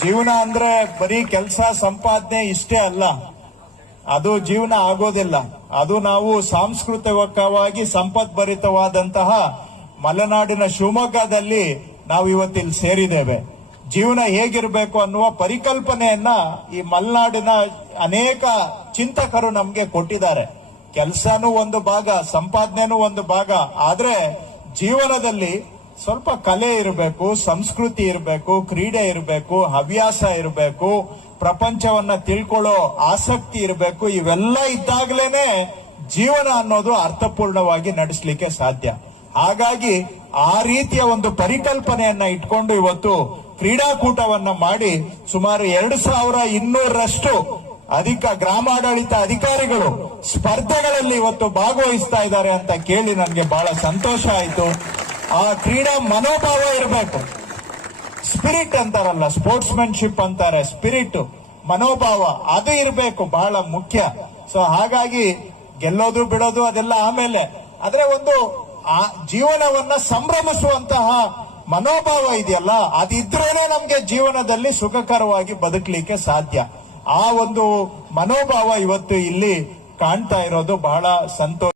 ಜೀವನ ಅಂದ್ರೆ ಬರೀ ಕೆಲಸ ಸಂಪಾದನೆ ಇಷ್ಟೇ ಅಲ್ಲ, ಅದು ಜೀವನ ಆಗೋದಿಲ್ಲ. ಅದು ನಾವು ಸಾಂಸ್ಕೃತಿಕವಾಗಿ ಸಂಪದ್ಭರಿತವಾದಂತಹ ಮಲೆನಾಡಿನ ಶಿವಮೊಗ್ಗದಲ್ಲಿ ನಾವು ಇವತ್ತಿಲ್ಲಿ ಸೇರಿದ್ದೇವೆ. ಜೀವನ ಹೇಗಿರಬೇಕು ಅನ್ನುವ ಪರಿಕಲ್ಪನೆಯನ್ನ ಈ ಮಲೆನಾಡಿನ ಅನೇಕ ಚಿಂತಕರು ನಮ್ಗೆ ಕೊಟ್ಟಿದ್ದಾರೆ. ಕೆಲಸನೂ ಒಂದು ಭಾಗ, ಸಂಪಾದನೆನೂ ಒಂದು ಭಾಗ, ಆದ್ರೆ ಜೀವನದಲ್ಲಿ ಸ್ವಲ್ಪ ಕಲೆ ಇರಬೇಕು, ಸಂಸ್ಕೃತಿ ಇರಬೇಕು, ಕ್ರೀಡೆ ಇರಬೇಕು, ಹವ್ಯಾಸ ಇರಬೇಕು, ಪ್ರಪಂಚವನ್ನ ತಿಳ್ಕೊಳ್ಳೋ ಆಸಕ್ತಿ ಇರಬೇಕು. ಇವೆಲ್ಲ ಇದ್ದಾಗಲೇನೆ ಜೀವನ ಅನ್ನೋದು ಅರ್ಥಪೂರ್ಣವಾಗಿ ನಡೆಸಲಿಕ್ಕೆ ಸಾಧ್ಯ. ಹಾಗಾಗಿ ಆ ರೀತಿಯ ಒಂದು ಪರಿಕಲ್ಪನೆಯನ್ನ ಇಟ್ಕೊಂಡು ಇವತ್ತು ಕ್ರೀಡಾಕೂಟವನ್ನ ಮಾಡಿ ಸುಮಾರು 2200ರಷ್ಟು ಅಧಿಕ ಗ್ರಾಮಾಡಳಿತ ಅಧಿಕಾರಿಗಳು ಸ್ಪರ್ಧೆಗಳಲ್ಲಿ ಇವತ್ತು ಭಾಗವಹಿಸ್ತಾ ಇದ್ದಾರೆ ಅಂತ ಕೇಳಿ ನನಗೆ ಬಹಳ ಸಂತೋಷ ಆಯಿತು. ಆ ಕ್ರೀಡಾ ಮನೋಭಾವ ಇರಬೇಕು. ಸ್ಪಿರಿಟ್ ಅಂತಾರಲ್ಲ, ಸ್ಪೋರ್ಟ್ಸ್ಮನ್ಶಿಪ್ ಅಂತಾರೆ, ಸ್ಪಿರಿಟ್ ಮನೋಭಾವ ಅದು ಇರಬೇಕು, ಬಹಳ ಮುಖ್ಯ. ಸೊ ಹಾಗಾಗಿ ಗೆಲ್ಲೋದು ಬಿಡೋದು ಅದೆಲ್ಲ ಆಮೇಲೆ, ಆದ್ರೆ ಒಂದು ಆ ಜೀವನವನ್ನ ಸಂಭ್ರಮಿಸುವಂತಹ ಮನೋಭಾವ ಇದೆಯಲ್ಲ, ಅದಿದ್ರೇನೆ ನಮ್ಗೆ ಜೀವನದಲ್ಲಿ ಸುಖಕರವಾಗಿ ಬದುಕಲಿಕ್ಕೆ ಸಾಧ್ಯ. ಆ ಒಂದು ಮನೋಭಾವ ಇವತ್ತು ಇಲ್ಲಿ ಕಾಣ್ತಾ ಇರೋದು ಬಹಳ ಸಂತೋಷ.